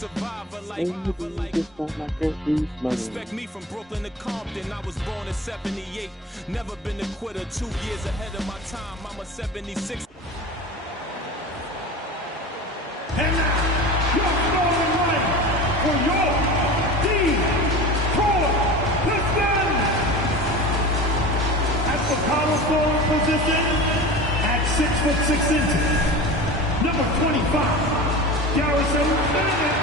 Survivor like Respect me from Brooklyn to Compton. I was born in 78. Never been a quitter. 2 years ahead of my time. I'm a 76. And now, your starting line for your Detroit Pistons. At the power forward position, at 6'6" number 25, Garrison Bennett.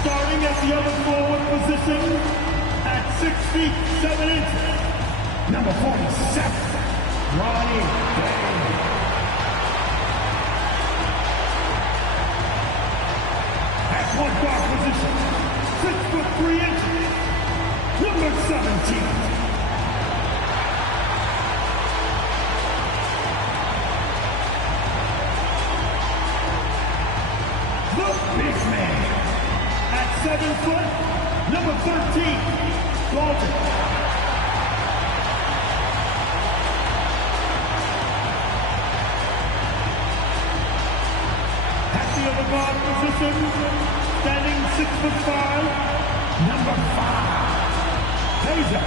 Starting at the other forward position, at 6 feet 7 inches, number 47, Ronnie Day. At point guard position, 6'3" number 17. The big man. At 7 foot, number 13, Dalton. At the other guard position, standing 6'5", number 5, Hazel.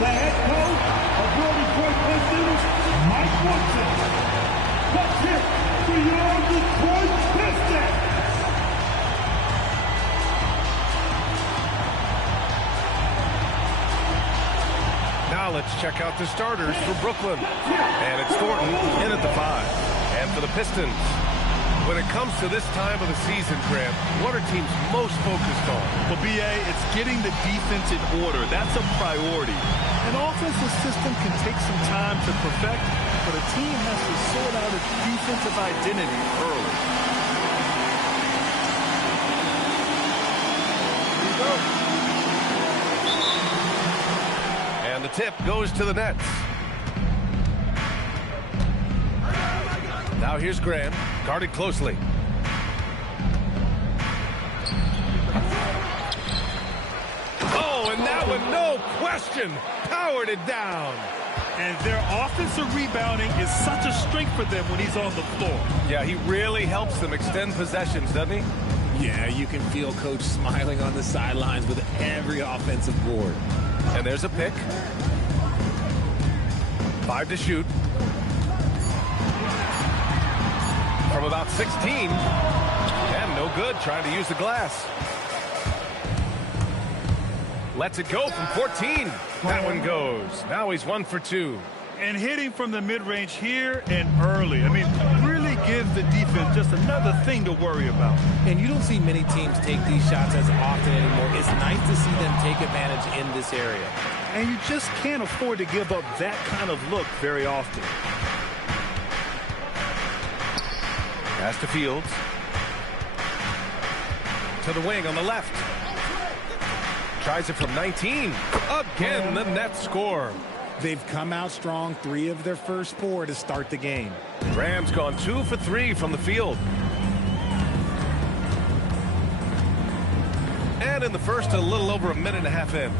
The head coach of the Detroit Pistons, Mike Woodson. Let's hear for your Detroit Pistons. Now let's check out the starters for Brooklyn. And it's Thornton in at the 5. And for the Pistons, when it comes to this time of the season, Graham, what are teams most focused on? Well, B.A., it's getting the defense in order. That's a priority. An offensive system can take some time to perfect, but a team has to sort out its defensive identity early. And the tip goes to the Nets. Now here's Graham, guarded closely. Oh, and that one, no question, powered it down. And their offensive rebounding is such a strength for them when he's on the floor. Yeah, he really helps them extend possessions, doesn't he? Yeah, you can feel Coach smiling on the sidelines with every offensive board. And there's a pick. 5 to shoot. From about 16. And no good, trying to use the glass. Lets it go from 14. That one goes. Now he's 1 for 2. And hitting from the mid-range here and early. I mean, really gives the defense just another thing to worry about. And you don't see many teams take these shots as often anymore. It's nice to see them take advantage in this area. And you just can't afford to give up that kind of look very often. Pass to Fields. To the wing on the left. Tries it from 19. Again, the Nets score. They've come out strong, 3 of their first 4 to start the game. Graham's gone 2 for 3 from the field. And in the first, a little over a minute and a half in.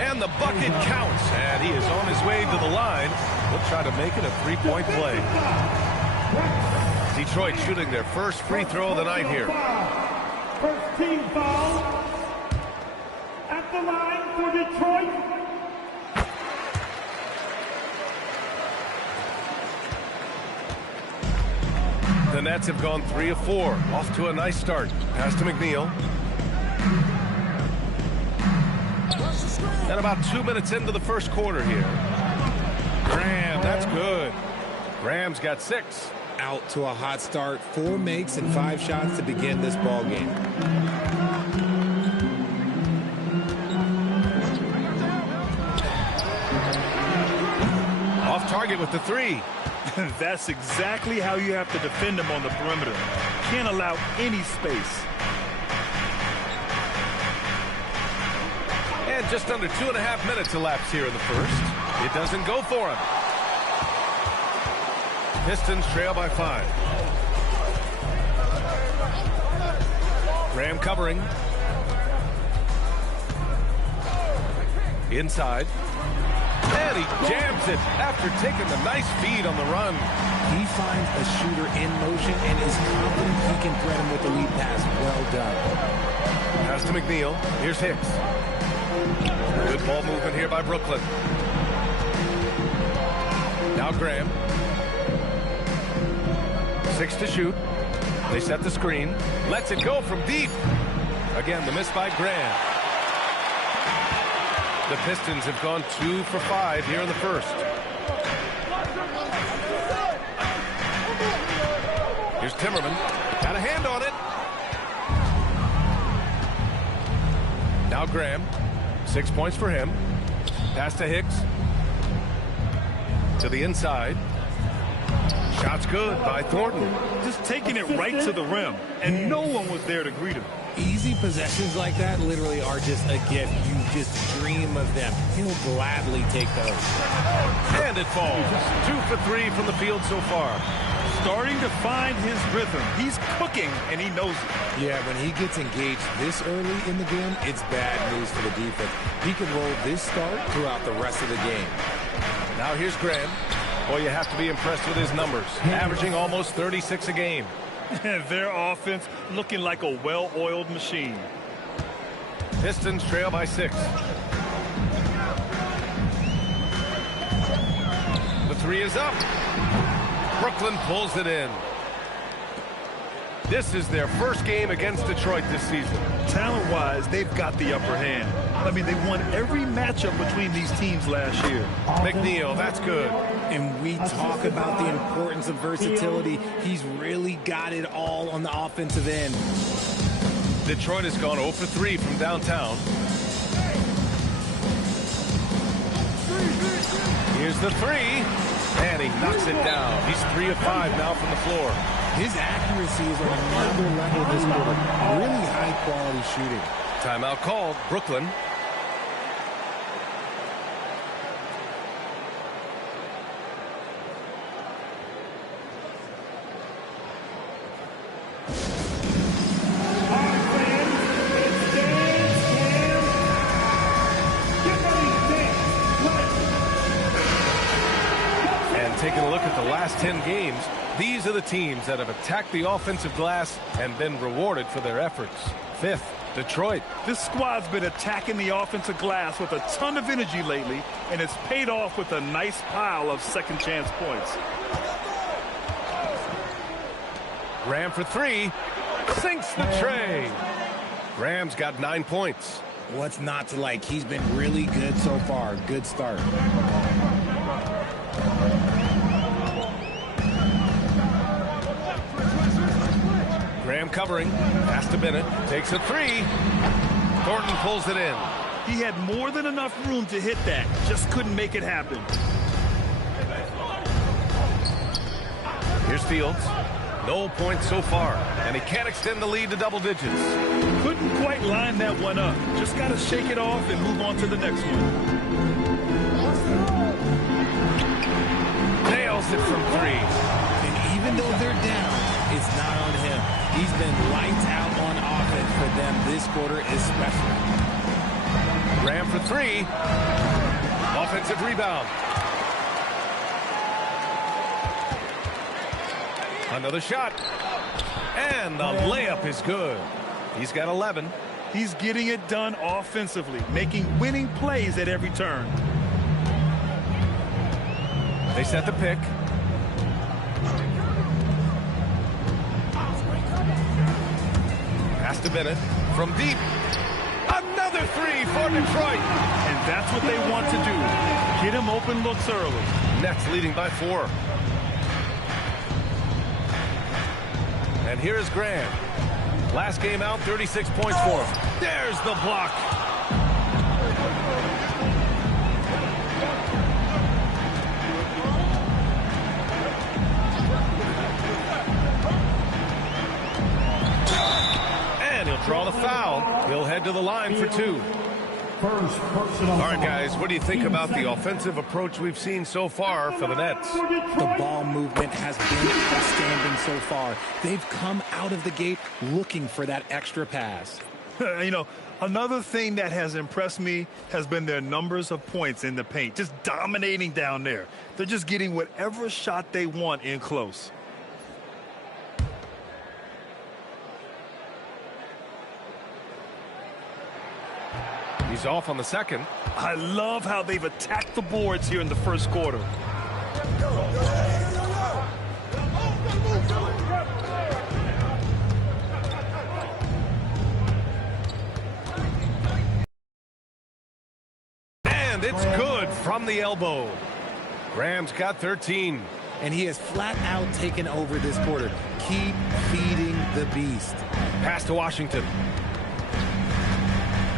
And the bucket counts. And he is on his way to the line. He'll try to make it a 3-point play. Detroit shooting their first free throw of the night here. First team foul at the line for Detroit. The Nets have gone 3 of 4. Off to a nice start. Pass to McNeil. And about 2 minutes into the first quarter here. Graham, that's good. Graham's got 6. Out to a hot start, 4 makes and 5 shots to begin this ball game. Off target with the 3. That's exactly how you have to defend him on the perimeter. Can't allow any space. And just under 2.5 minutes elapsed here in the first. It doesn't go for him. Pistons trail by 5. Graham covering. Inside. And he jams it after taking the nice feed on the run. He finds a shooter in motion and is confident he can thread him with the lead pass. Well done. Pass to McNeil. Here's Hicks. Good ball movement here by Brooklyn. Now Graham. 6 to shoot. They set the screen. Lets it go from deep. Again, the miss by Graham. The Pistons have gone 2 for 5 here in the first. Here's Timmerman. Got a hand on it. Now Graham. 6 points for him. Pass to Hicks. To the inside. Shot's good by Thornton. Just taking it right to the rim, and no one was there to greet him. Easy possessions like that literally are just a gift. You just dream of them. He'll gladly take those. And it falls. 2 for 3 from the field so far. Starting to find his rhythm. He's cooking, and he knows it. Yeah, when he gets engaged this early in the game, it's bad news for the defense. He could roll this start throughout the rest of the game. Now here's Graham. Boy, you have to be impressed with his numbers. Averaging almost 36 a game. Their offense looking like a well-oiled machine. Pistons trail by 6. The 3 is up. Brooklyn pulls it in. This is their first game against Detroit this season. Talent-wise, they've got the upper hand. I mean, they won every matchup between these teams last year. McNeil, that's good. And we talk about the importance of versatility. He's really got it all on the offensive end. Detroit has gone 0 for 3 from downtown. Here's the 3. And he knocks it down. He's 3 of 5 now from the floor. His accuracy is on another level this quarter. Really high-quality shooting. Timeout called. Brooklyn. Taking a look at the last 10 games, these are the teams that have attacked the offensive glass and been rewarded for their efforts. 5th, Detroit. This squad's been attacking the offensive glass with a ton of energy lately, and it's paid off with a nice pile of second chance points. Graham for 3. Sinks the tray. Graham's got 9 points. What's not to like? He's been really good so far. Good start. Graham covering. Pass to Bennett. Takes a 3. Thornton pulls it in. He had more than enough room to hit that. Just couldn't make it happen. Here's Fields. No points so far. And he can't extend the lead to double digits. Couldn't quite line that one up. Just got to shake it off and move on to the next one. Nails it from 3. And even though they're down, it's not on him. He's been lights out on offense for them this quarter especially. Graham for 3. Offensive rebound. Another shot. And the layup is good. He's got 11. He's getting it done offensively, making winning plays at every turn. They set the pick. Pass to Bennett from deep. Another 3 for Detroit. And that's what they want to do. Get him open looks early. Nets leading by 4. And here is Graham. Last game out, 36 points for him. There's the block. And he'll draw the foul. He'll head to the line for 2. All right, guys, what do you think about the offensive approach we've seen so far for the Nets? The ball movement has been outstanding so far. They've come out of the gate looking for that extra pass. You know, another thing that has impressed me has been their numbers of points in the paint, just dominating down there. They're just getting whatever shot they want in close. He's off on the second. I love how they've attacked the boards here in the first quarter. And it's good from the elbow. Graham's got 13. And he has flat out taken over this quarter. Keep feeding the beast. Pass to Washington.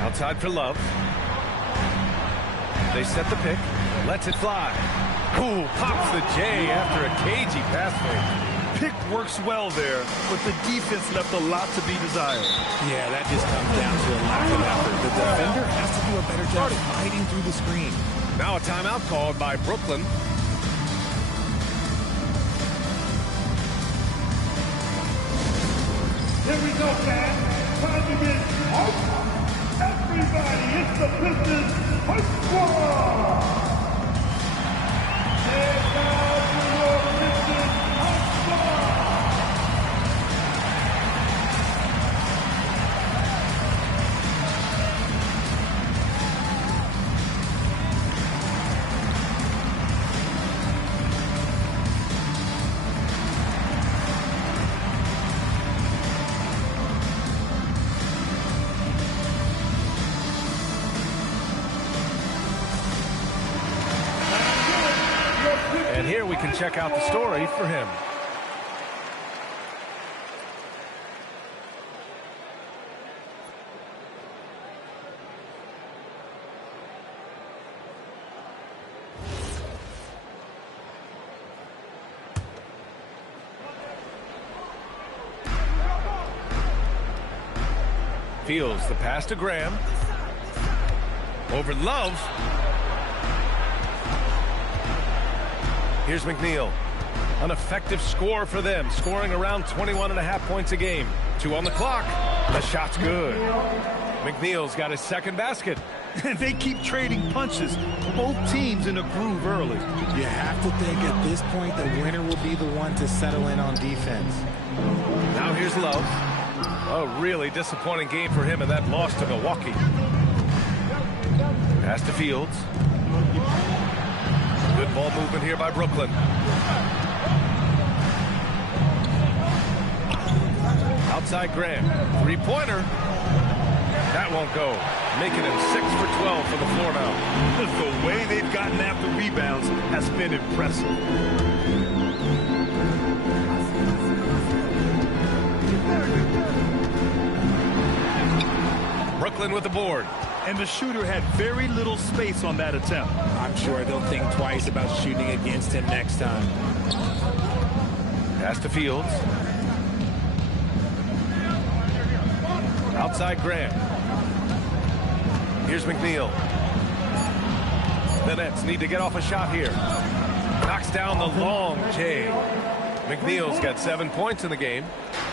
Outside for Love. They set the pick. Lets it fly. Ooh, pops the J after a cagey pass fake. Pick works well there, but the defense left a lot to be desired. Yeah, that just comes down to a lack of effort. The defender has to do a better job fighting through the screen. Now a timeout called by Brooklyn. Here we go, fans. Time to get hyped. Everybody, it's the Pistons Hype Squad! And now for your Pistons Hype Squad! And here we can check out the story for him. Fields the pass to Graham. Over Love. Here's McNeil. An effective score for them, scoring around 21.5 points a game. 2 on the clock. The shot's good. McNeil's got his second basket. They keep trading punches. Both teams in a groove early. You have to think at this point the winner will be the one to settle in on defense. Now here's Love. A really disappointing game for him in that loss to Milwaukee. Pass to Fields. Good ball movement here by Brooklyn. Outside Graham. Three-pointer. That won't go. Making him 6 for 12 for the floor now. The way they've gotten after rebounds has been impressive. Brooklyn with the board. And the shooter had very little space on that attempt. I'm sure they'll think twice about shooting against him next time. Pass to Fields. Outside Graham. Here's McNeil. The Nets need to get off a shot here. Knocks down the long J. McNeil's got 7 points in the game.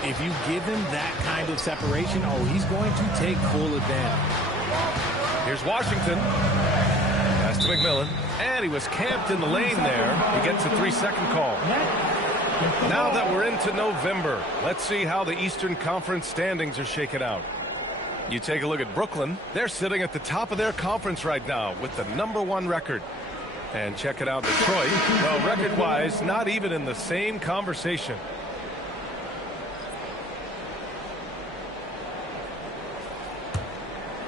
If you give him that kind of separation, he's going to take full advantage. Here's Washington. Pass to McMillan. And he was camped in the lane there. He gets a 3-second call. Now that we're into November, let's see how the Eastern Conference standings are shaken out. You take a look at Brooklyn. They're sitting at the top of their conference right now with the #1 record. And check it out, Detroit. Well, record-wise, not even in the same conversation.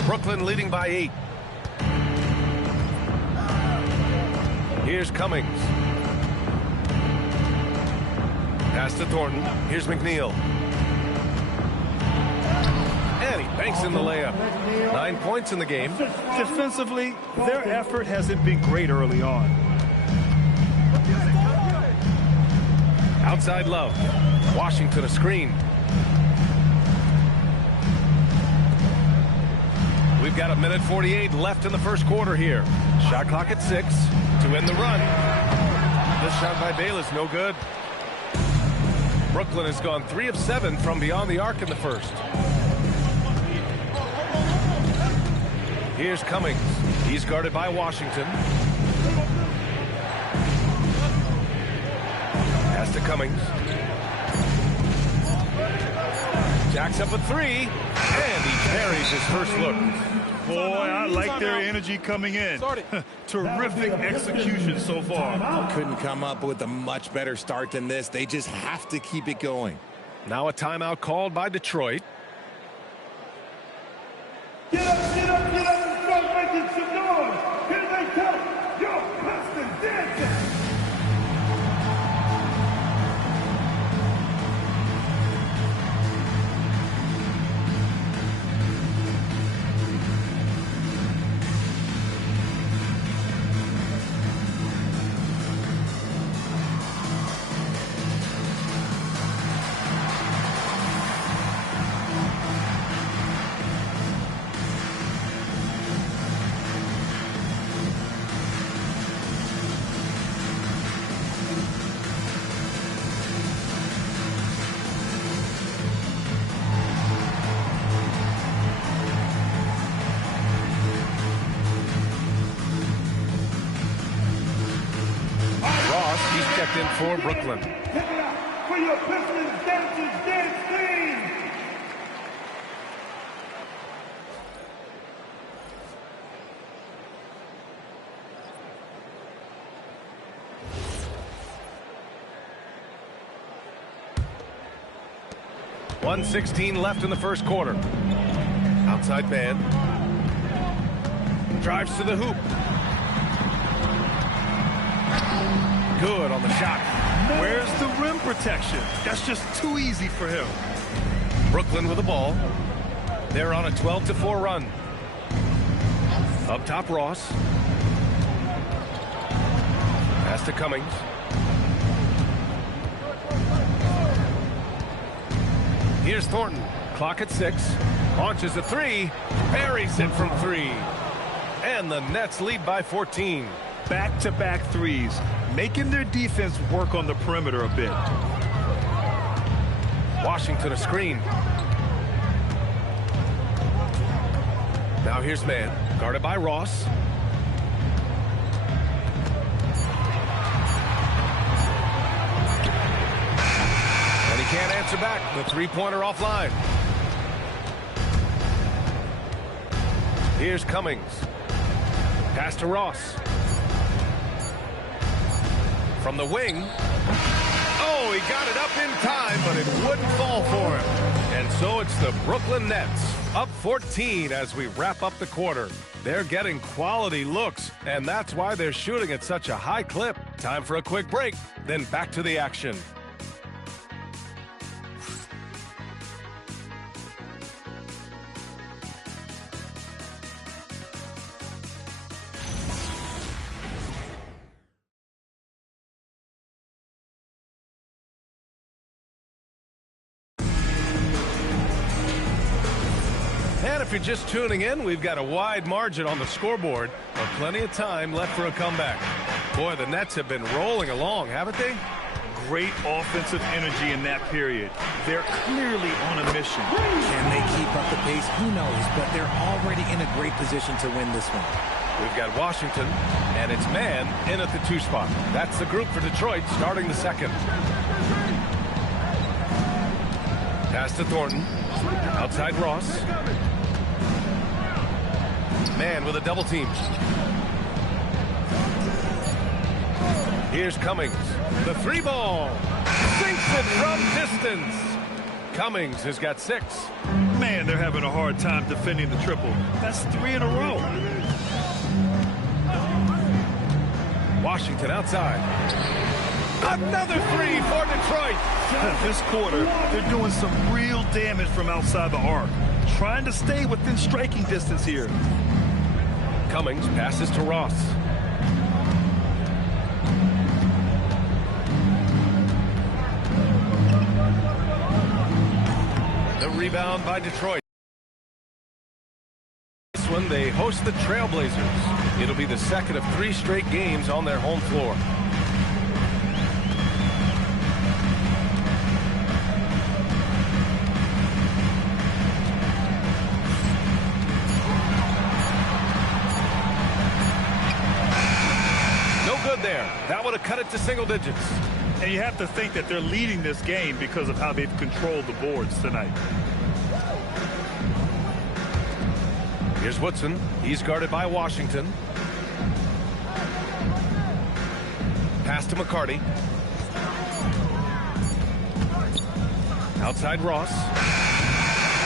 Brooklyn leading by 8. Here's Cummings. Pass to Thornton. Here's McNeil. And he banks in the layup. 9 points in the game. Defensively, their effort hasn't been great early on. Outside Love. Washington a screen. We've got 1:48 left in the first quarter here. Shot clock at 6 to end the run. This shot by Bayless, no good. Brooklyn has gone 3 of 7 from beyond the arc in the first. Here's Cummings. He's guarded by Washington. Pass to Cummings. Jacks up a three, and he carries his first look. Boy, I like their energy coming in. Terrific execution so far. Couldn't come up with a much better start than this. They just have to keep it going. Now a timeout called by Detroit. Get up, get up, get up and start making some noise. Here they come, your Pistons dancing. He's checked in for Brooklyn. Take it out for your Pistons dancers dance team. .116 left in the first quarter. Outside man. Drives to the hoop. Good on the shot. Where's the rim protection? That's just too easy for him. Brooklyn with the ball. They're on a 12-4 run. Up top, Ross. Pass to Cummings. Here's Thornton. Clock at 6. Launches a three. Buries it from 3. And the Nets lead by 14. Back-to-back threes, making their defense work on the perimeter a bit. Washington a screen. Now here's man, guarded by Ross. And he can't answer back. The three-pointer offline. Here's Cummings. Pass to Ross. From the wing. Oh, he got it up in time, but it wouldn't fall for him. And so it's the Brooklyn Nets up 14 as we wrap up the quarter. They're getting quality looks, and that's why they're shooting at such a high clip. Time for a quick break, then back to the action. And if you're just tuning in, we've got a wide margin on the scoreboard, but plenty of time left for a comeback. Boy, the Nets have been rolling along, haven't they? Great offensive energy in that period. They're clearly on a mission. Can they keep up the pace? Who knows, but they're already in a great position to win this one. We've got Washington, and it's man in at the 2 spot. That's the group for Detroit starting the second. Pass to Thornton. Outside Ross. Man with a double team. Here's Cummings. The 3 ball. Sinks it from distance. Cummings has got 6. Man, they're having a hard time defending the triple. That's 3 in a row. Washington outside. Another 3 for Detroit. This quarter, they're doing some real damage from outside the arc. Trying to stay within striking distance here. Cummings passes to Ross. The rebound by Detroit. This one, they host the Trailblazers. It'll be the second of 3 straight games on their home floor. there. That would have cut it to single digits. And you have to think that they're leading this game because of how they've controlled the boards tonight. Here's Woodson. He's guarded by Washington. Pass to McCarty. Outside Ross.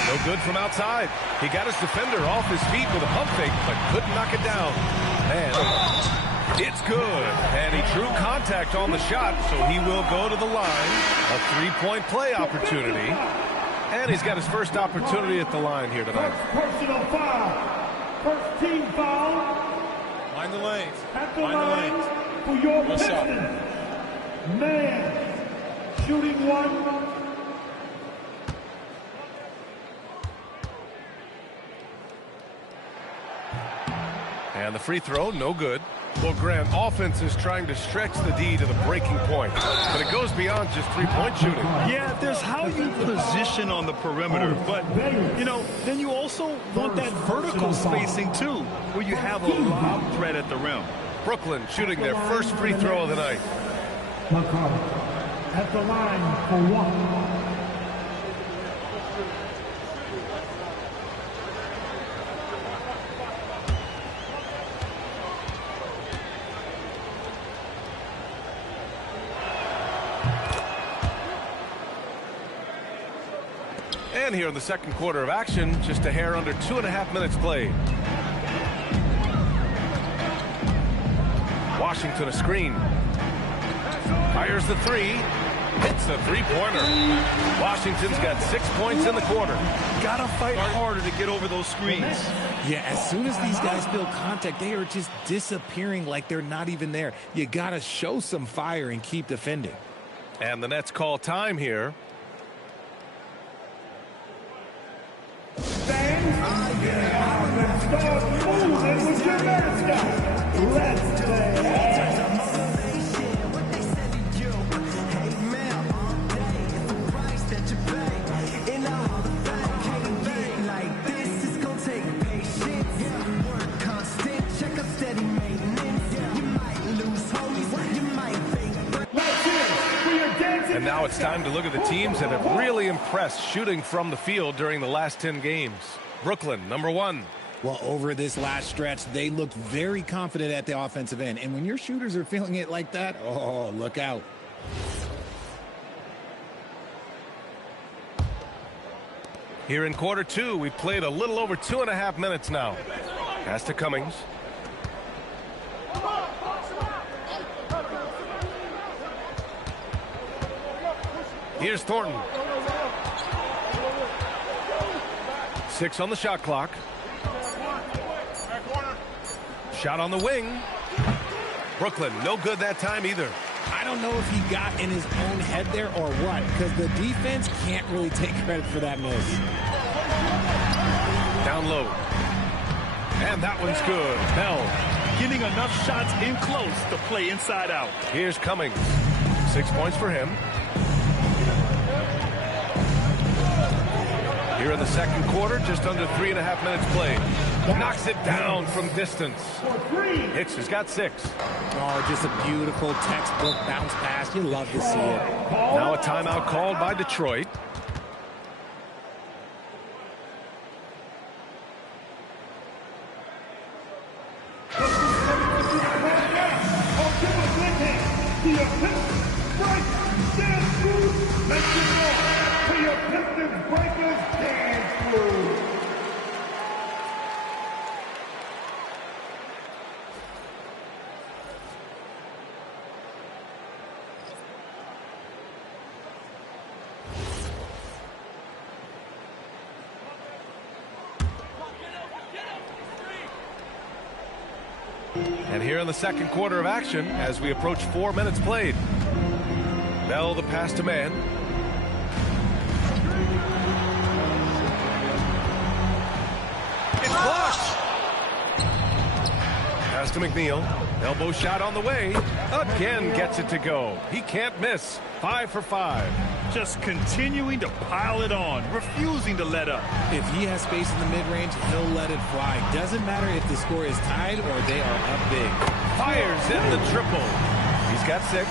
No good from outside. He got his defender off his feet with a pump fake, but couldn't knock it down. And it's good. And he drew contact on the shot, so he will go to the line. A three-point play opportunity. And he's got his first opportunity at the line here tonight. Personal foul. First team foul. Mind the lanes. At the Mind the line lanes. for your What's up? Pistons. Man. Shooting one. And the free throw, no good. Well, Grant, offense is trying to stretch the D to the breaking point. But it goes beyond just three-point shooting. Yeah, there's how you position on the perimeter. But, you know, then you also want that vertical spacing, too, where you have a lob threat at the rim. Brooklyn shooting their first free throw of the night. McCarty at the line for one. And here in the second quarter of action, just a hair under 2.5 minutes played. Washington a screen. Fires the three. Hits a three-pointer. Washington's got 6 points in the quarter. Gotta fight harder to get over those screens. Yeah, as soon as these guys feel contact, they are just disappearing like they're not even there. You gotta show some fire and keep defending. And the Nets call time here. Start moving with your mascot. Let's play. And now it's time to look at the teams that have really impressed shooting from the field during the last 10 games. Brooklyn, number one. Well, over this last stretch, they looked very confident at the offensive end. And when your shooters are feeling it like that, oh, look out. Here in quarter two, we played a little over 2.5 minutes now. Pass to Cummings. Here's Thornton. 6 on the shot clock. Shot on the wing. Brooklyn, no good that time either. I don't know if he got in his own head there or what, because the defense can't really take credit for that miss. Down low. And that one's good. Bell. Getting enough shots in close to play inside out. Here's Cummings. 6 points for him. Here in the second quarter, just under 3.5 minutes played. Knocks it down from distance. Hicks has got 6. Oh, just a beautiful textbook bounce pass. You love to see it. Now a timeout called by Detroit. And here in the second quarter of action, as we approach 4 minutes played. Bell the pass to man. It's blocked. Pass to McNeil. Elbow shot on the way. Again gets it to go. He can't miss. 5 for 5. just continuing to pile it on, refusing to let up. If he has space in the mid-range, he'll let it fly. Doesn't matter if the score is tied or they are up big. Fires in the triple. He's got 6.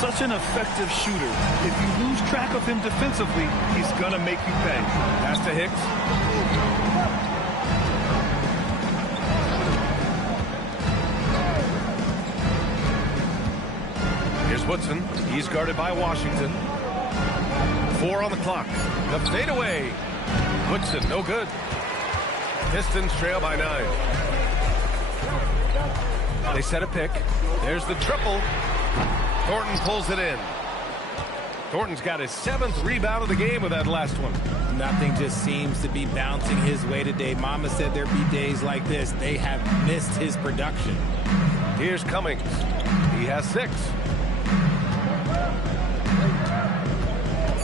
Such an effective shooter. If you lose track of him defensively, he's going to make you pay. Pass to Hicks. Here's Woodson. He's guarded by Washington. 4 on the clock. The fadeaway. Woodson, no good. Pistons trail by 9. They set a pick. There's the triple. Thornton pulls it in. Thornton's got his 7th rebound of the game with that last one. Nothing just seems to be bouncing his way today. Mama said there'd be days like this. They have missed his production. Here's Cummings. He has 6.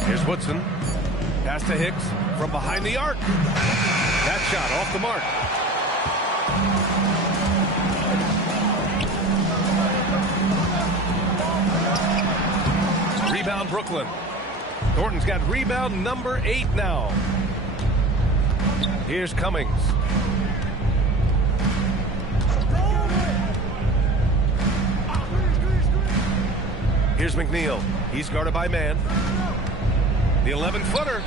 Here's Woodson. Pass to Hicks from behind the arc. That shot off the mark. Rebound Brooklyn. Thornton's got rebound number 8 now. Here's Cummings. Here's McNeil. He's guarded by man. The 11-footer.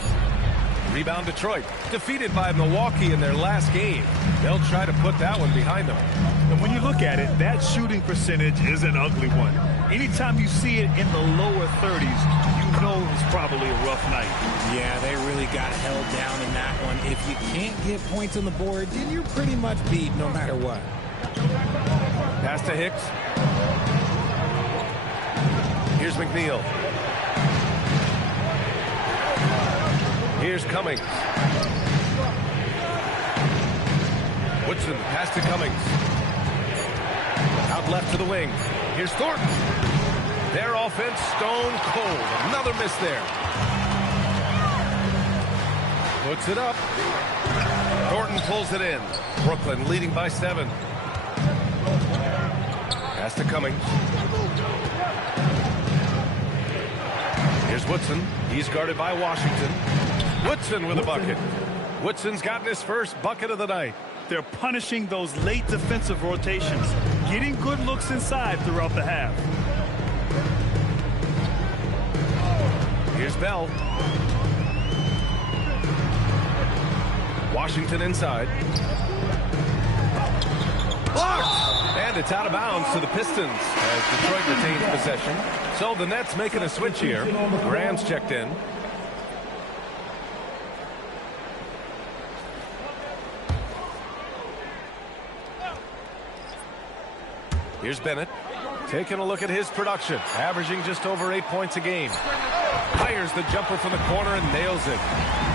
Rebound Detroit. Defeated by Milwaukee in their last game. They'll try to put that one behind them. And when you look at it, that shooting percentage is an ugly one. Anytime you see it in the lower 30s, you know it's probably a rough night. Yeah, they really got held down in that one. If you can't get points on the board, then you're pretty much beat no matter what. Pass to Hicks. Here's McNeil. Here's Cummings. Woodson, pass to Cummings. Out left to the wing. Here's Thornton. Their offense stone cold. Another miss there. Puts it up. Thornton pulls it in. Brooklyn leading by 7. Pass to Cummings. Here's Woodson. He's guarded by Washington. Woodson with a bucket. Woodson's gotten his first bucket of the night. They're punishing those late defensive rotations, getting good looks inside throughout the half. Here's Bell. Washington inside. Blocked! And it's out of bounds to the Pistons as Detroit retains possession. So the Nets making a switch here. Graham's checked in. Here's Bennett. Taking a look at his production. Averaging just over 8 points a game. Fires the jumper from the corner and nails it.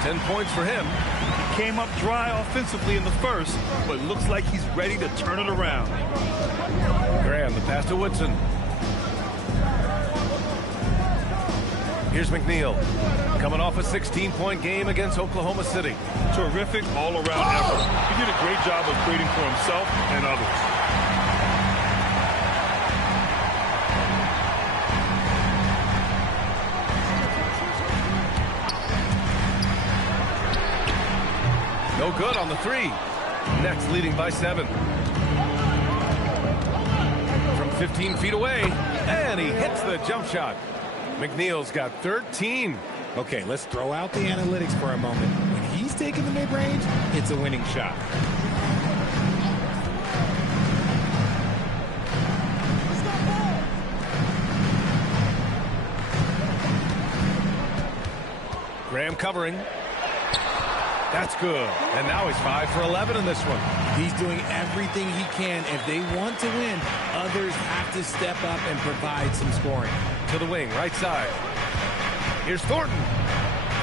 10 points for him. He came up dry offensively in the first, but looks like he's ready to turn it around. Graham, the pass to Woodson. Here's McNeil. Coming off a 16-point game against Oklahoma City. Terrific all-around effort. He did a great job of creating for himself and others. No good on the 3. Nets leading by 7. From 15 feet away, and he hits the jump shot. McNeil's got 13. Okay, let's throw out the analytics for a moment. When he's taking the mid-range, it's a winning shot. Graham covering. That's good. And now he's 5 for 11 in this one. He's doing everything he can. If they want to win, others have to step up and provide some scoring. To the wing, right side. Here's Thornton.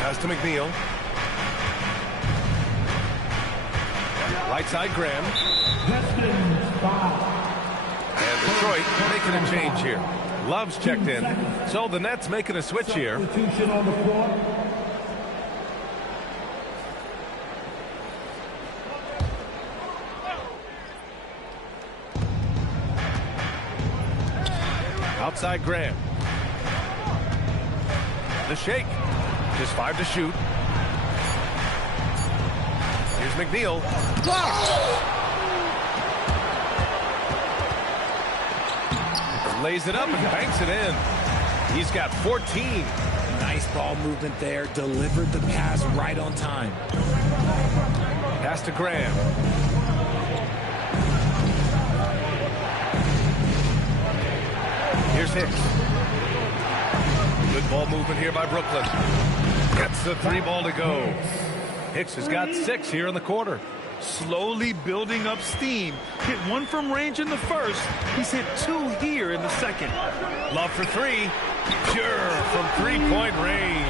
Pass to McNeil. Right side, Graham. And Detroit making a change here. Love's checked in. So the Nets making a switch here. Outside Graham. The shake. Just 5 to shoot. Here's McNeil. Lays it up and banks it in. He's got 14. Nice ball movement there. Delivered the pass right on time. Pass to Graham. Here's Hicks. Good ball movement here by Brooklyn. Gets the 3 ball to go. Hicks has got 6 here in the quarter. Slowly building up steam. Hit 1 from range in the first. He's hit 2 here in the second. Love for 3. Pure from 3-point range.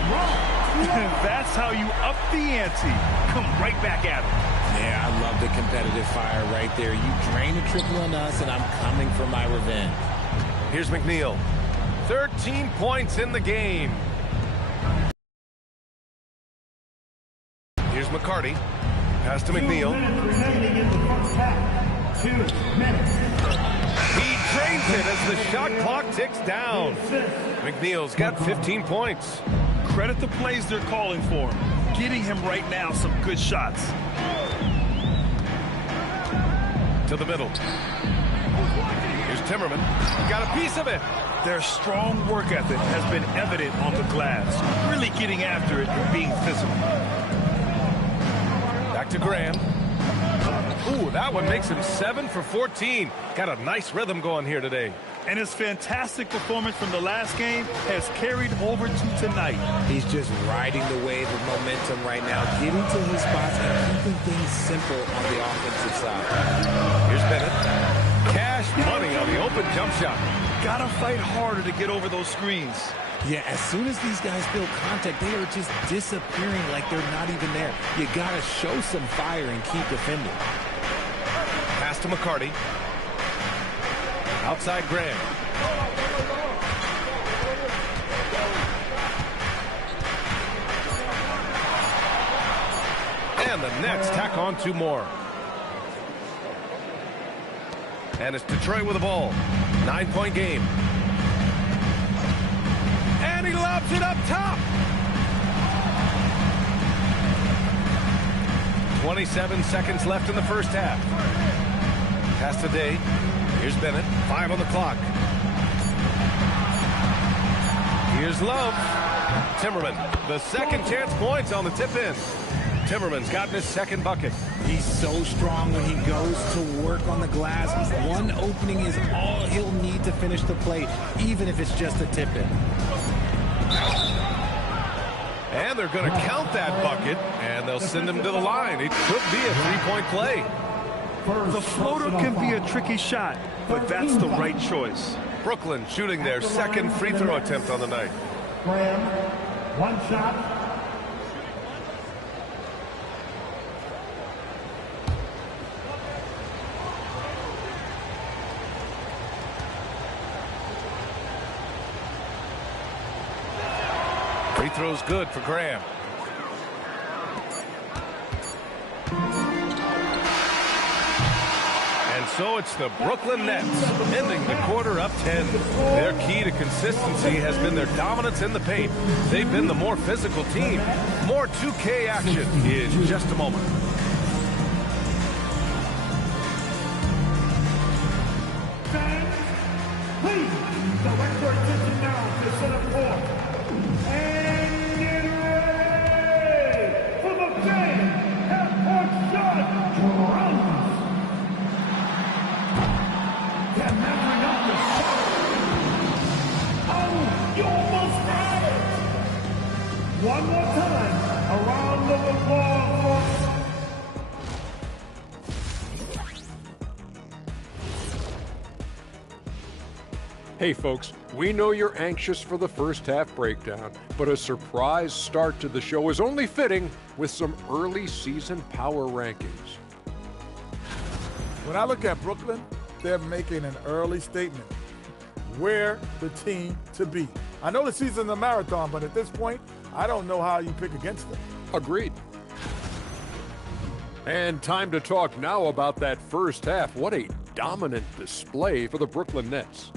That's how you up the ante. Come right back at him. Yeah, I love the competitive fire right there. You drain a triple on us, and I'm coming for my revenge. Here's McNeil. 13 points in the game. Here's McCarty. Pass to McNeil. 2 minutes remaining in the first half. 2 minutes. He drains it as the shot clock ticks down. McNeil's got 15 points. Credit the plays they're calling for him. Getting him right now some good shots. To the middle. Here's Timmerman. Got a piece of it. Their strong work ethic has been evident on the glass. Really getting after it and being physical. Back to Graham. Ooh, that one makes him 7 for 14. Got a nice rhythm going here today. And his fantastic performance from the last game has carried over to tonight. He's just riding the wave of momentum right now, getting to his spots and keeping things simple on the offensive side. Here's Bennett. Cash money on the open jump shot. Gotta fight harder to get over those screens. Yeah, as soon as these guys build contact, they are just disappearing like they're not even there. You gotta show some fire and keep defending. Pass to McCarty. Outside Graham. And the Nets tack on 2 more. And it's Detroit with the ball. 9-point game. And he lobs it up top. 27 seconds left in the first half. Pass to Day. Here's Bennett. 5 on the clock. Here's Love. Timmerman. The second chance points on the tip-in. Timmerman's gotten his second bucket. He's so strong when he goes to work on the glass. One opening is all he'll need to finish the play, even if it's just a tip-in. And they're going to count that bucket, and they'll send him to the line. It could be a 3-point play. The floater can be a tricky shot, but that's the right choice. Brooklyn shooting their second free throw attempt on the night. Graham, 1 shot. Free throw's good for Graham. And so it's the Brooklyn Nets ending the quarter up 10. Their key to consistency has been their dominance in the paint. They've been the more physical team. More 2K action in just a moment. Fans, please direct your attention now to center court. And get ready for the game. Half-court shot drums. They're measuring up the shot. Oh, you almost had it. One more time. A round of applause for Hey folks, we know you're anxious for the first half breakdown, but a surprise start to the show is only fitting with some early season power rankings. When I look at Brooklyn, they're making an early statement. We're the team to beat. I know the season's a marathon, but at this point, I don't know how you pick against them. Agreed. And time to talk now about that first half. What a dominant display for the Brooklyn Nets.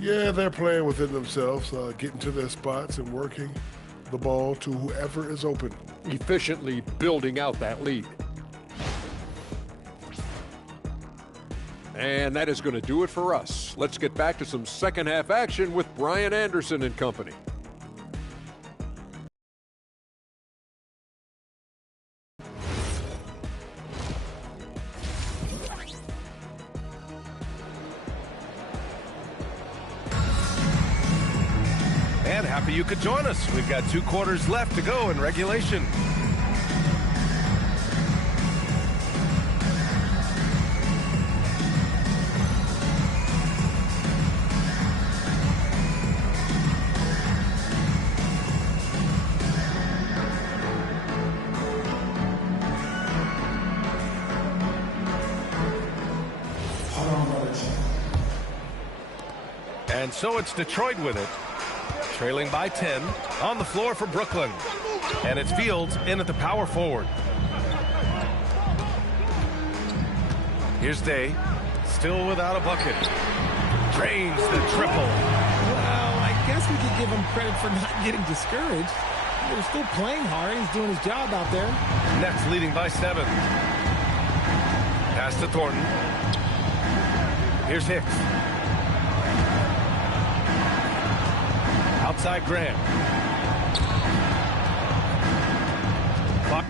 Yeah, they're playing within themselves, getting to their spots and working the ball to whoever is open. Efficiently building out that lead. And that is going to do it for us. Let's get back to some second half action with Brian Anderson and company. And happy you could join us. We've got 2 quarters left to go in regulation. And so it's Detroit with it, trailing by 10, on the floor for Brooklyn. And it's Fields in at the power forward. Here's Day, still without a bucket. Drains the triple. Well, I guess we could give him credit for not getting discouraged. They're still playing hard. He's doing his job out there. Nets leading by 7. Pass to Thornton. Here's Hicks. Outside Graham. Clock.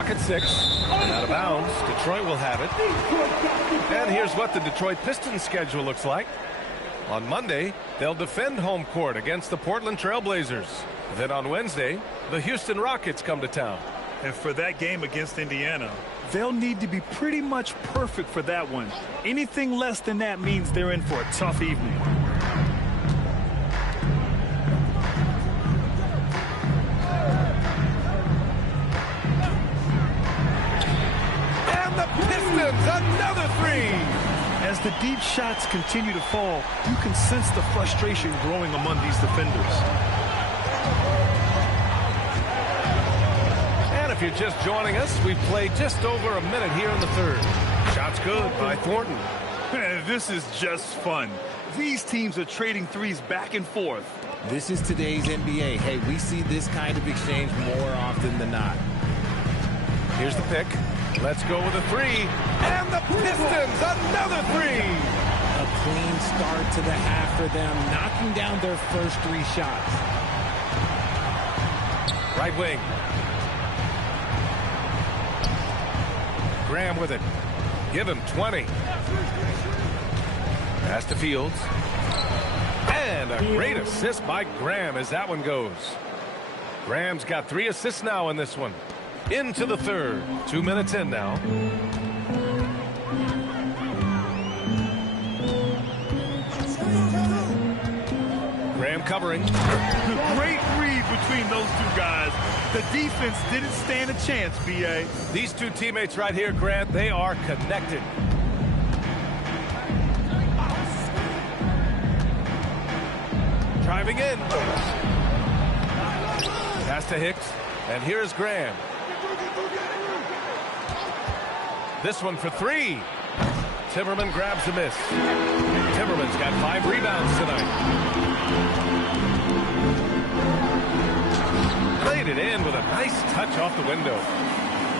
At 6, out of bounds. Detroit will have it. And here's what the Detroit Pistons schedule looks like. On Monday, they'll defend home court against the Portland Trailblazers. Then on Wednesday, the Houston Rockets come to town. And for that game against Indiana, they'll need to be pretty much perfect for that one. Anything less than that means they're in for a tough evening. Pistons, another 3. As the deep shots continue to fall, you can sense the frustration growing among these defenders. And a If you're just joining us, we've played just over a minute here in the third. Shot's good by Thornton. This is just fun. These teams are trading threes back and forth. This is today's NBA. Hey, we see this kind of exchange more often than not. Here's the pick. Let's go with a three. And the Pistons, another three. A clean start to the half for them, knocking down their first 3 shots. Right wing. Graham with it. Give him 20. Pass to Fields. And a great assist by Graham as that one goes. Graham's got 3 assists now in this one. Into the third. 2 minutes in now. Graham covering. Great read between those 2 guys. The defense didn't stand a chance, B.A. These 2 teammates right here, Grant, they are connected. Driving in. Pass to Hicks. And here's Graham. This one for 3. Timmerman grabs the miss. Timmerman's got 5 rebounds tonight. Played it in with a nice touch off the window.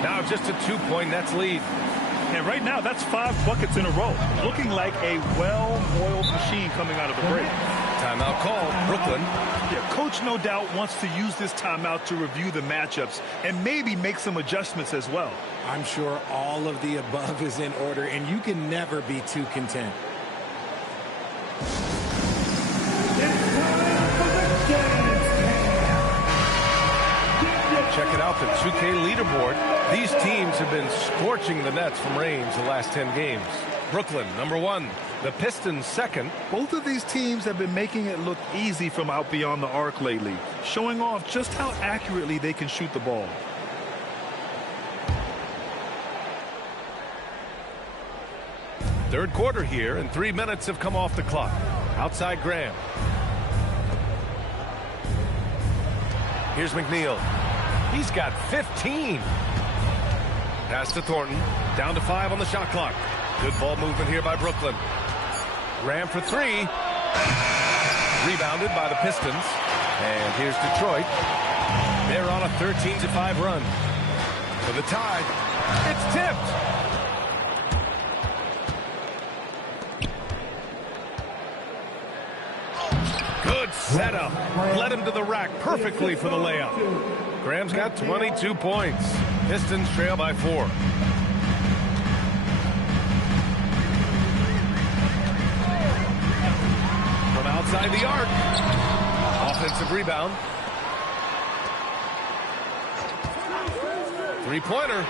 Now just a 2-point Nets lead. And right now, that's 5 buckets in a row. Looking like a well-oiled machine coming out of the break. Timeout call, Brooklyn. Yeah, coach no doubt wants to use this timeout to review the matchups and maybe make some adjustments as well. I'm sure all of the above is in order, and you can never be too content. Check it out, the 2K leaderboard. These teams have been scorching the Nets from range the last 10 games. Brooklyn, number 1. The Pistons, second. Both of these teams have been making it look easy from out beyond the arc lately, showing off just how accurately they can shoot the ball. Third quarter here, and 3 minutes have come off the clock. Outside Graham. Here's McNeil. He's got 15. Pass to Thornton. Down to 5 on the shot clock. Good ball movement here by Brooklyn. Graham for 3. Rebounded by the Pistons. And here's Detroit. They're on a 13-5 run. For the tie. It's tipped. Good setup. Led him to the rack perfectly for the layup. Graham's got 22 points. Pistons trail by 4. From outside the arc. Offensive rebound. 3-pointer.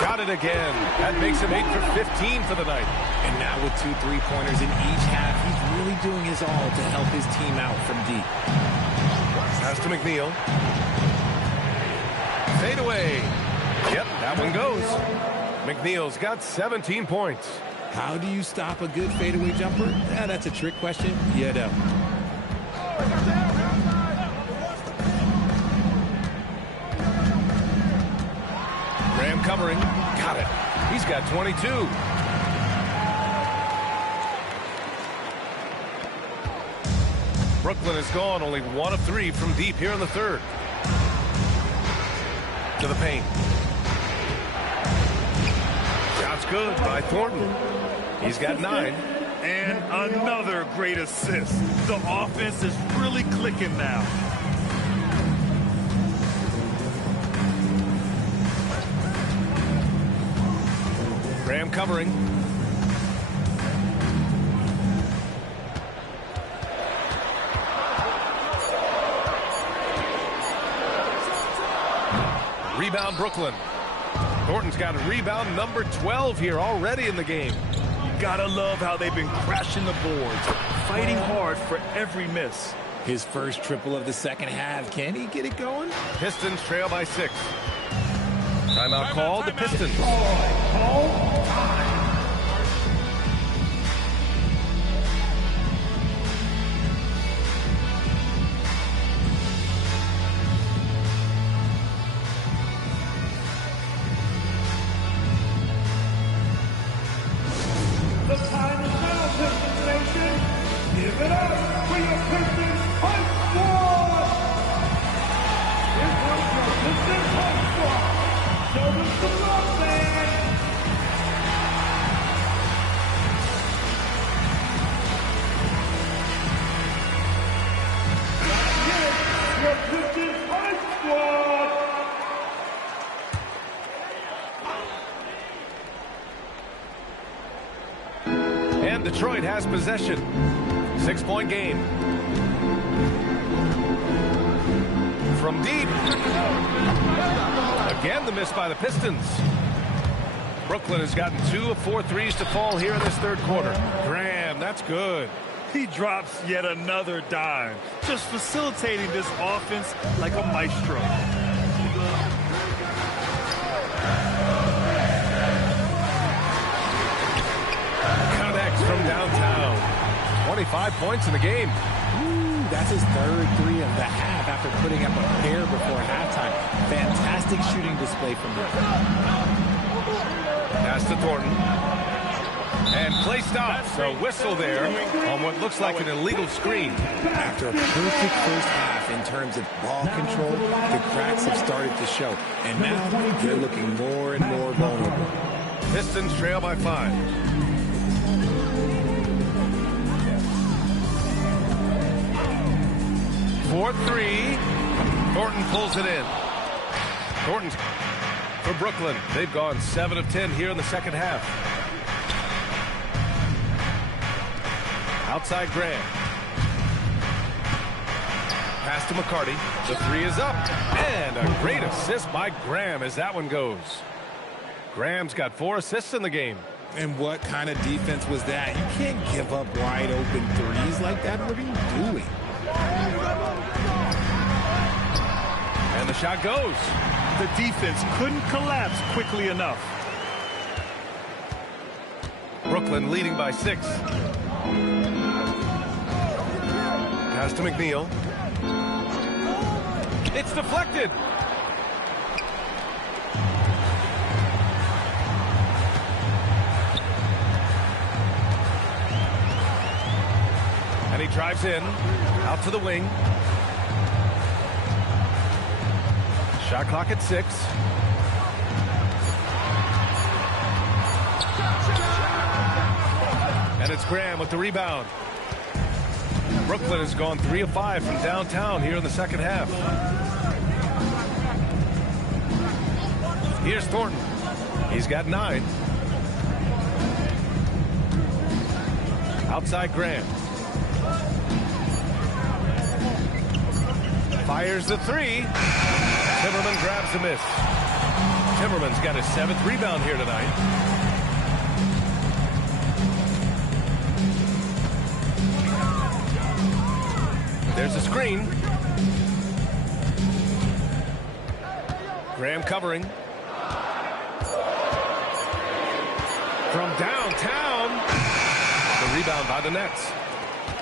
Got it again. That makes him 8 for 15 for the night. And now with 2 3-pointers in each half, he's really doing his all to help his team out from deep. Pass to McNeil. Fade away. Yep, that one goes. McNeil's got 17 points. How do you stop a good fadeaway jumper? That's a trick question. You know. Graham covering. Got it. He's got 22. Brooklyn has gone only 1 of 3 from deep here in the third. To the paint. Shot's good by Thornton. He's got 9. And another great assist. The offense is really clicking now. Graham covering. Rebound Brooklyn. Thornton's got a rebound number 12 here already in the game. Gotta love how they've been crashing the boards, fighting hard for every miss. His first triple of the second half. Can he get it going? Pistons trail by 6. Timeout called. The Pistons. Show them some love, man. Your Pistons High Squad. And Detroit has possession. 6-point game. From deep. Again, the miss by the Pistons. Brooklyn has gotten 2 of 4 threes to fall here in this third quarter. Graham, that's good. He drops yet another dime, just facilitating this offense like a maestro. Connects from downtown. 25 points in the game. That's his third 3 of the half after putting up a pair before halftime. Fantastic shooting display from him. Pass to Thornton. And play stops. A whistle there on what looks like an illegal screen. After a perfect first half in terms of ball control, the cracks have started to show. And now they're looking more and more vulnerable. Pistons trail by 5. For 3. Thornton pulls it in. Thornton for Brooklyn. They've gone 7 of 10 here in the second half. Outside Graham. Pass to McCarty. The 3 is up. And a great assist by Graham as that one goes. Graham's got 4 assists in the game. And what kind of defense was that? You can't give up wide open threes like that. What are you doing? And the shot goes. The defense couldn't collapse quickly enough. Brooklyn leading by 6. Pass to McNeil. It's deflected. And he drives in. Out to the wing. Shot clock at 6. And it's Graham with the rebound. Brooklyn has gone 3 of 5 from downtown here in the second half. Here's Thornton. He's got 9. Outside Graham. Fires the 3. Timmerman grabs the miss. Timmerman's got his 7th rebound here tonight. There's a screen. Graham covering. From downtown. The rebound by the Nets.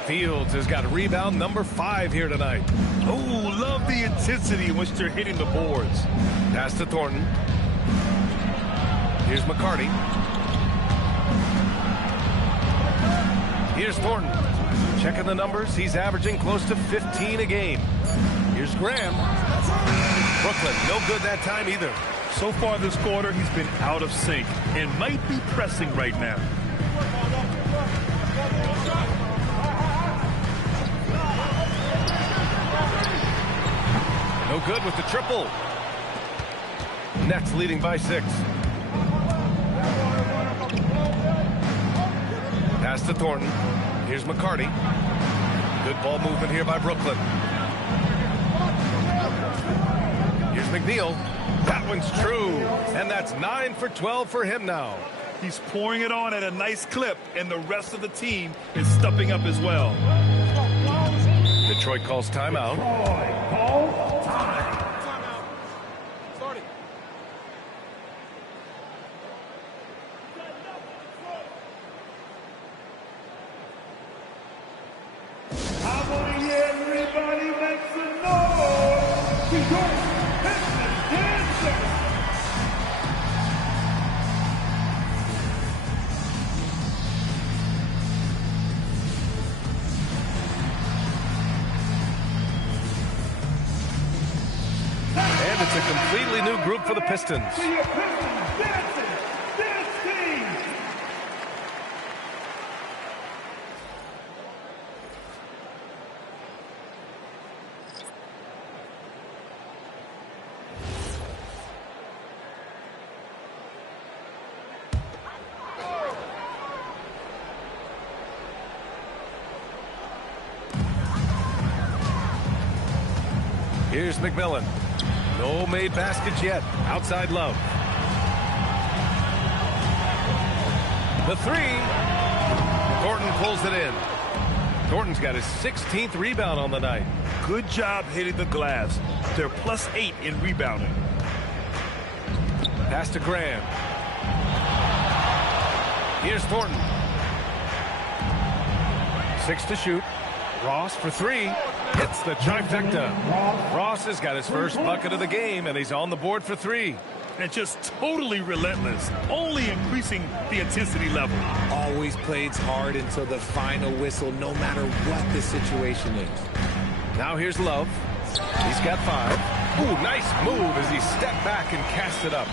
Fields has got rebound number 5 here tonight. Oh, love the intensity in which they're hitting the boards. Pass to Thornton. Here's McCarty. Here's Thornton. Checking the numbers. He's averaging close to 15 a game. Here's Graham. Brooklyn, no good that time either. So far this quarter, he's been out of sync and might be pressing right now. No good with the triple. Nets leading by 6. Pass to Thornton. Here's McCarty. Good ball movement here by Brooklyn. Here's McNeil. That one's true. And that's 9 for 12 for him now. He's pouring it on at a nice clip, and the rest of the team is stepping up as well. Detroit calls timeout. Starting. How about everybody make some noise? Detroit Pistons dancers. And It's a completely new group for the Pistons. Here's McMillan. No made baskets yet. Outside Love. The three. Thornton pulls it in. Thornton's got his 16th rebound on the night. Good job hitting the glass. They're +8 in rebounding. Pass to Graham. Here's Thornton. 6 to shoot. Ross for 3. Hits the trifecta. Ross has got his first bucket of the game, and he's on the board for 3. And just totally relentless, only increasing the intensity level. Always plays hard until the final whistle, no matter what the situation is. Now here's Love. He's got 5. Ooh, nice move as he stepped back and cast it up.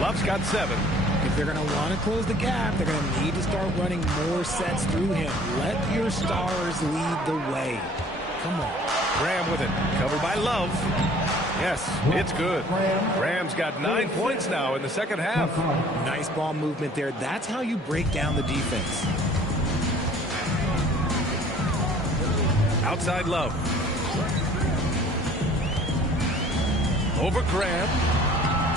Love's got 7. If they're going to want to close the gap, they're going to need to start running more sets through him. Let your stars lead the way. Come on. Graham with it. Covered by Love. Yes, it's good. Graham's got 9 points now in the second half. Nice ball movement there. That's how you break down the defense. Outside Love. Over Graham.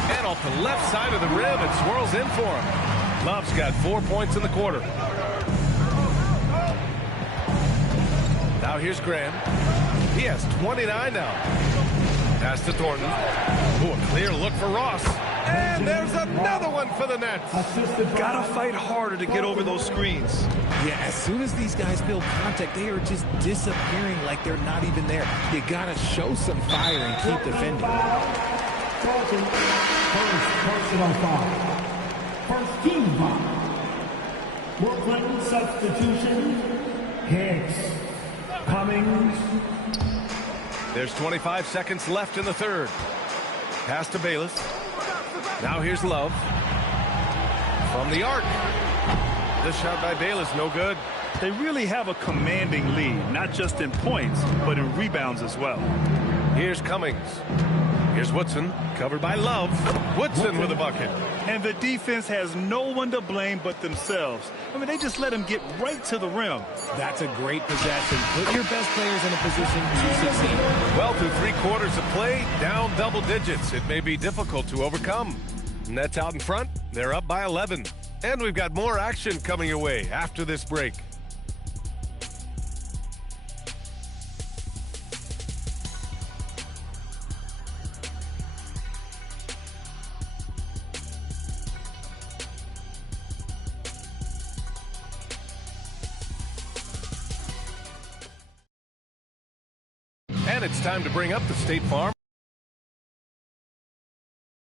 And off the left side of the rim, it swirls in for him. Love's got 4 points in the quarter. Now here's Graham. He has 29 now. Pass to Thornton. Ooh, a clear look for Ross. And there's another one for the Nets. Gotta fight harder to get over those screens. Yeah, as soon as these guys feel contact, they are just disappearing like they're not even there. You gotta show some fire and keep defending. First personal foul. First team foul. Brooklyn substitution. Hicks. Cummings. There's 25 seconds left in the third. Pass to Bayless. Now here's Love. From the arc. This shot by Bayless, no good. They really have a commanding lead, not just in points, but in rebounds as well. Here's Cummings. Here's Woodson, covered by Love. Woodson with a bucket. And the defense has no one to blame but themselves. I mean, they just let him get right to the rim. That's a great possession. Put your best players in a position to succeed. Well, through 3 quarters of play, down double digits. It may be difficult to overcome. Nets out in front. They're up by 11. And we've got more action coming your way after this break. And it's time to bring up the State Farm.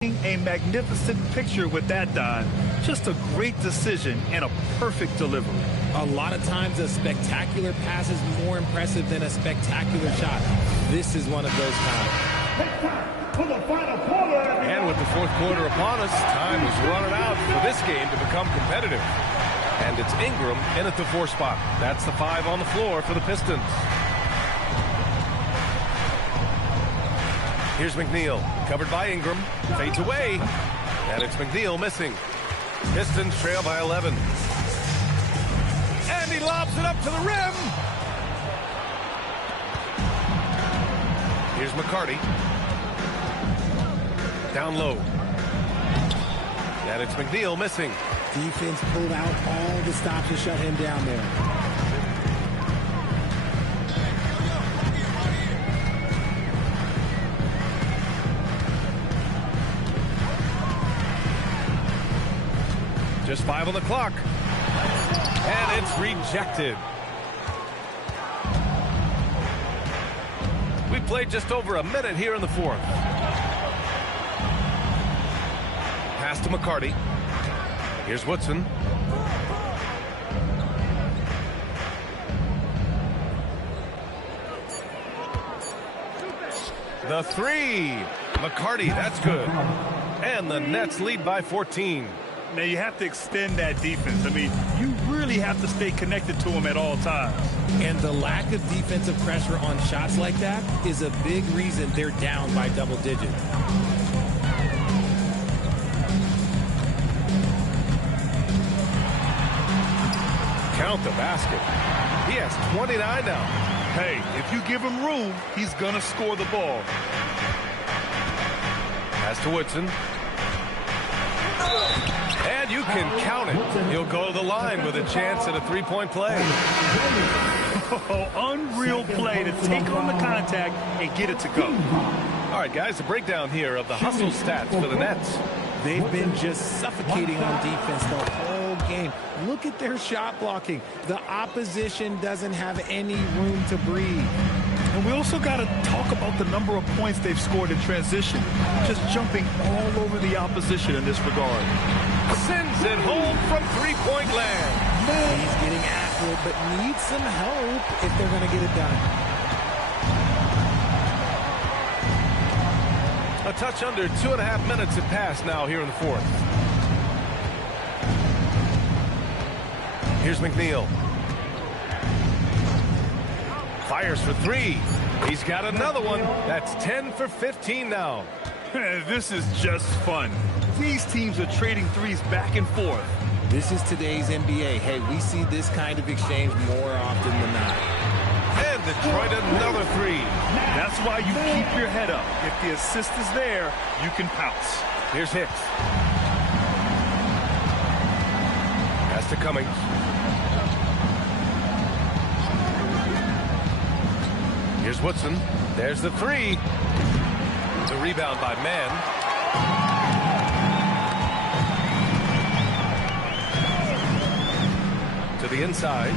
A magnificent picture with that dive. Just a great decision and a perfect delivery. A lot of times a spectacular pass is more impressive than a spectacular shot. This is one of those times. And with the fourth quarter upon us, time is running out for this game to become competitive. And it's Ingram in at the 4 spot. That's the 5 on the floor for the Pistons. Here's McNeil, covered by Ingram, fades away, and it's McNeil missing. Pistons trail by 11. And he lobs it up to the rim. Here's McCarty. Down low. And it's McNeil missing. Defense pulled out all the stops to shut him down there. Just 5 on the clock. And it's rejected. We played just over a minute here in the fourth. Pass to McCarty. Here's Woodson. The three. McCarty, that's good. And the Nets lead by 14. Now, you have to extend that defense. I mean, you really have to stay connected to them at all times. And the lack of defensive pressure on shots like that is a big reason they're down by double digits. Count the basket. He has 29 now. Hey, if you give him room, he's going to score the ball. Pass to Woodson. And you can count it. He'll go to the line with a chance at a three-point play. Oh, unreal play to take on the contact and get it to go. All right, guys, a breakdown here of the hustle stats for the Nets. They've been just suffocating on defense the whole game. Look at their shot blocking. The opposition doesn't have any room to breathe. And we also got to talk about the number of points they've scored in transition. Just jumping all over the opposition in this regard. Sends it home from three-point land. He's getting after it, but needs some help if they're going to get it done. A touch under 2.5 minutes have passed now here in the fourth. Here's McNeil. Fires for three. He's got another one. That's 10 for 15 now. This is just fun. These teams are trading threes back and forth. This is today's NBA. Hey, we see this kind of exchange more often than not. And Detroit another three. That's why you keep your head up. If the assist is there, you can pounce. Here's Hicks. Pass to Cummings. Here's Woodson. There's the three. The rebound by Mann. To the inside.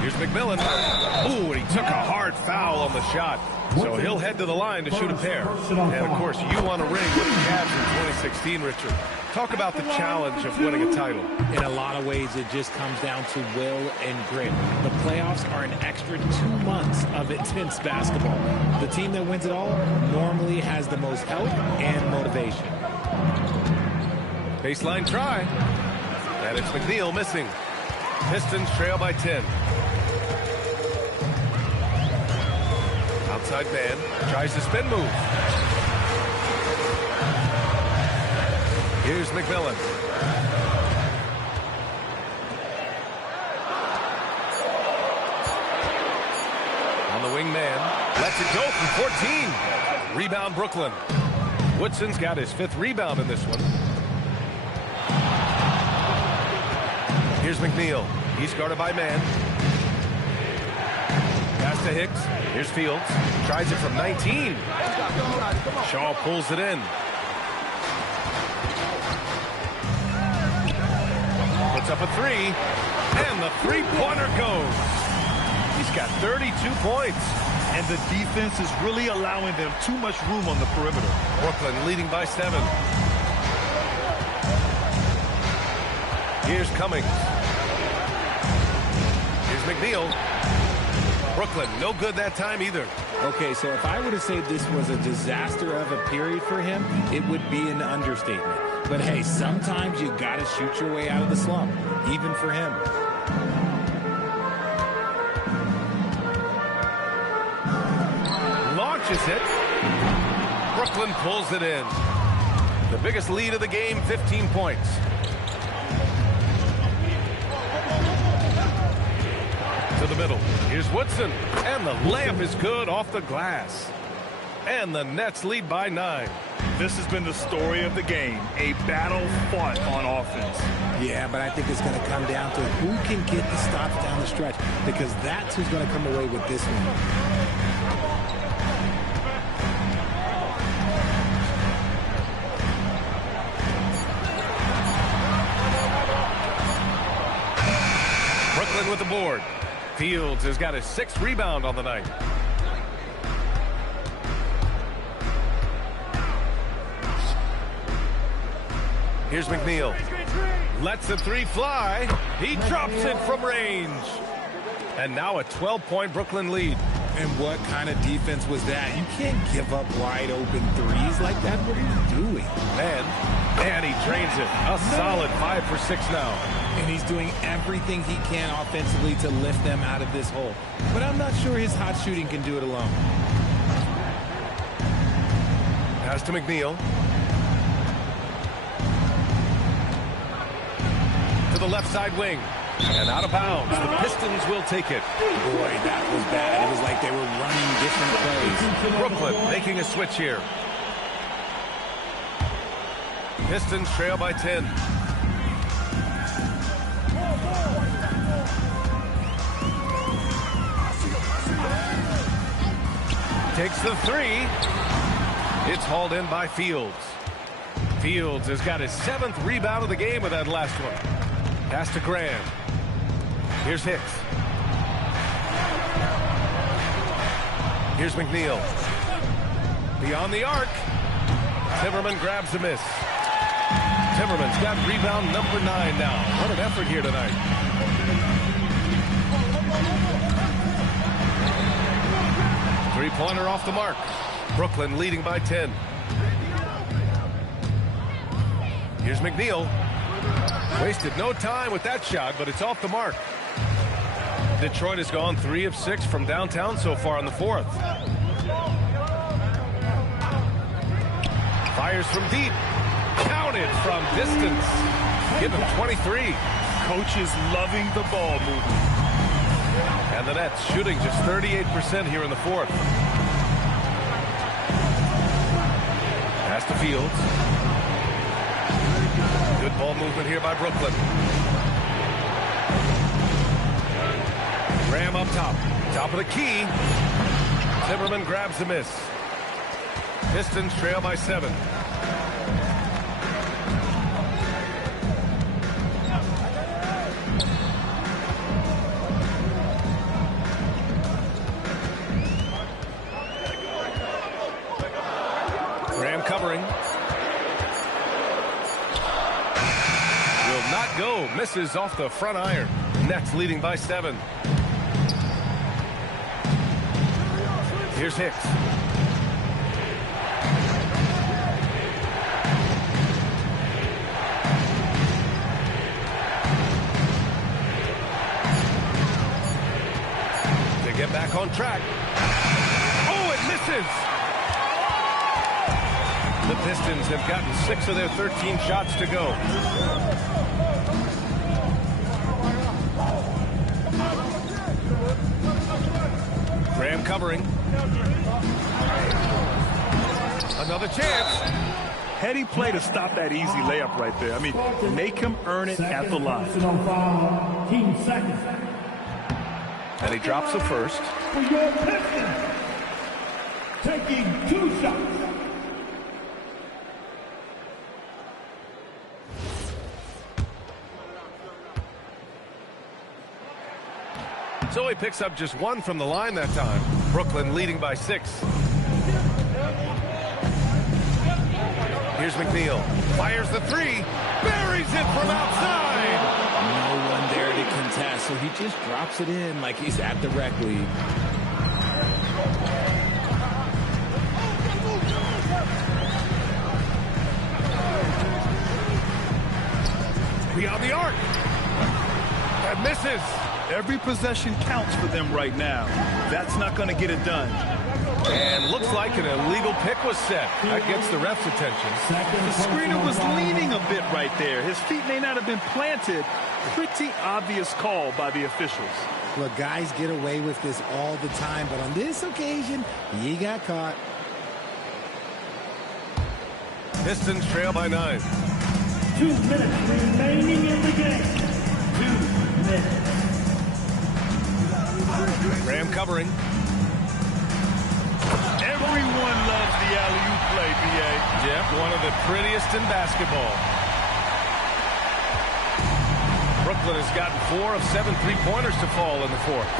Here's McMillan. Ooh, and he took a hard foul on the shot. So he'll head to the line to shoot a pair. And, of course, you won a ring with the Cavs in 2016, Richard. Talk about the challenge of winning a title. In a lot of ways, it just comes down to will and grit. The playoffs are an extra 2 months of intense basketball. The team that wins it all normally has the most help and motivation. Baseline try. And it's McNeil missing. Pistons trail by 10. Outside man tries the spin move. Here's McMillan. On the wing man. Lets it go from 14. Rebound Brooklyn. Woodson's got his 5th rebound in this one. Here's McNeil. He's guarded by Mann. Pass to Hicks. Here's Fields. Tries it from 19. Shaw pulls it in. Puts up a three. And the three-pointer goes. He's got 32 points. And the defense is really allowing them too much room on the perimeter. Brooklyn leading by 7. Here's Cummings. Here's McNeil. Brooklyn, no good that time either. Okay, so if I were to say this was a disaster of a period for him, it would be an understatement. But hey, sometimes you got to shoot your way out of the slump, even for him. Launches it. Brooklyn pulls it in. The biggest lead of the game, 15 points. To the middle. Here's Woodson. And the layup is good off the glass. And the Nets lead by 9. This has been the story of the game. A battle fought on offense. Yeah, but I think it's going to come down to who can get the stops down the stretch, because that's who's going to come away with this one. Brooklyn with the board. Fields has got his 6th rebound on the night. Here's McNeil. Lets the three fly. He drops it from range. And now a 12-point Brooklyn lead. And what kind of defense was that? You can't give up wide open threes like that. What are you doing? And he drains it. A solid 5 for 6 now. And he's doing everything he can offensively to lift them out of this hole. But I'm not sure his hot shooting can do it alone. Pass to McNeil. To the left side wing. And out of bounds. The Pistons will take it. Boy, that was bad. It was like they were running different plays. Brooklyn making a switch here. Pistons trail by 10. Takes the 3. It's hauled in by Fields. Fields has got his 7th rebound of the game with that last one. Pass to Graham. Here's Hicks. Here's McNeil. Beyond the arc. Timmerman grabs the miss. Timmerman's got rebound number 9 now. What an effort here tonight. Three-pointer off the mark. Brooklyn leading by 10. Here's McNeil. Wasted no time with that shot, but it's off the mark. Detroit has gone 3 of 6 from downtown so far in the 4th. Fires from deep. Counted from distance. Give him 23. Coach is loving the ball movement. And the Nets shooting just 38% here in the 4th. Pass to Fields. Good ball movement here by Brooklyn. Graham up top. Top of the key. Timmerman grabs the miss. Pistons trail by 7. Graham covering. Will not go. Misses off the front iron. Nets leading by 7. Here's Hicks. To get back on track. Oh, it misses! The Pistons have gotten 6 of their 13 shots to go. Graham covering. Another chance. Heady play to stop that easy layup right there. I mean, make him earn it at the line. Team second. And he drops the first. For your Pistons, taking 2 shots. So he picks up just 1 from the line that time. Brooklyn leading by 6. Here's McNeil. Fires the 3. Buries it from outside. No one there to contest, so he just drops it in like he's at the rec league. Beyond the arc. And misses. Every possession counts for them right now. That's not going to get it done. And looks like an illegal pick was set. That gets the ref's attention. The screener was leaning a bit right there. His feet may not have been planted. Pretty obvious call by the officials. Look, guys get away with this all the time, but on this occasion, he got caught. Pistons trail by 9. 2 minutes remaining in the game. 2 minutes. Graham covering. Everyone loves the alley-oop play, B.A. Yep, one of the prettiest in basketball. Brooklyn has gotten 4 of 7 three-pointers to fall in the 4th.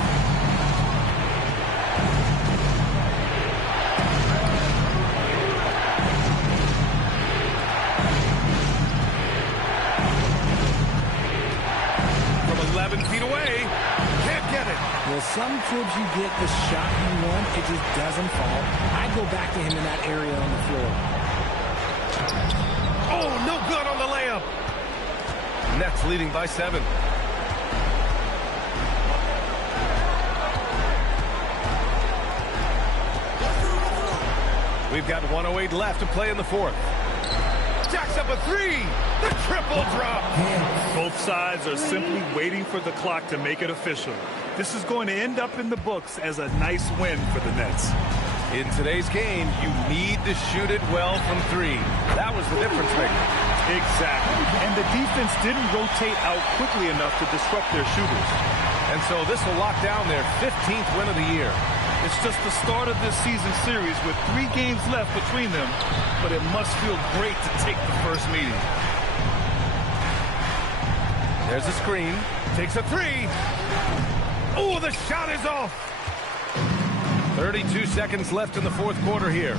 From 11 feet away. Can't get it. Well, some trips you get the shot you want, it just doesn't fall. I'd go back to him in that area on the floor. Oh, no good on the layup. Nets leading by 7. We've got 1:08 left to play in the fourth. Jacks up a 3. The triple drop. Both sides are simply waiting for the clock to make it official. This is going to end up in the books as a nice win for the Nets. In today's game, you need to shoot it well from 3. That was the difference maker. Exactly. And the defense didn't rotate out quickly enough to disrupt their shooters. And so this will lock down their 15th win of the year. It's just the start of this season series with 3 games left between them, but it must feel great to take the first meeting. There's a screen. Takes a 3. Oh, the shot is off. 32 seconds left in the fourth quarter here.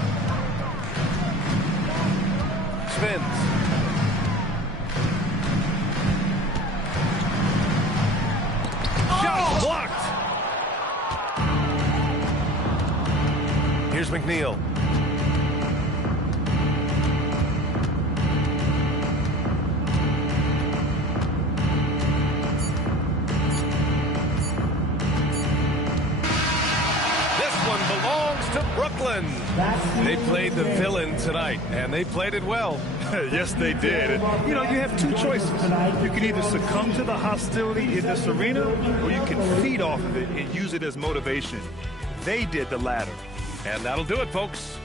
Spins. Shot blocked. Here's McNeil. This one belongs to Brooklyn. They played the villain tonight, and they played it well. Yes, they did. And, you know, you have 2 choices. You can either succumb to the hostility in this arena, or you can feed off of it and use it as motivation. They did the latter. And that'll do it, folks.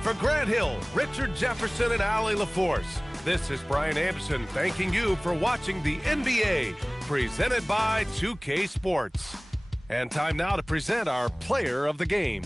For Grant Hill, Richard Jefferson, and Allie LaForce, this is Brian Anderson thanking you for watching the NBA, presented by 2K Sports. And time now to present our player of the game.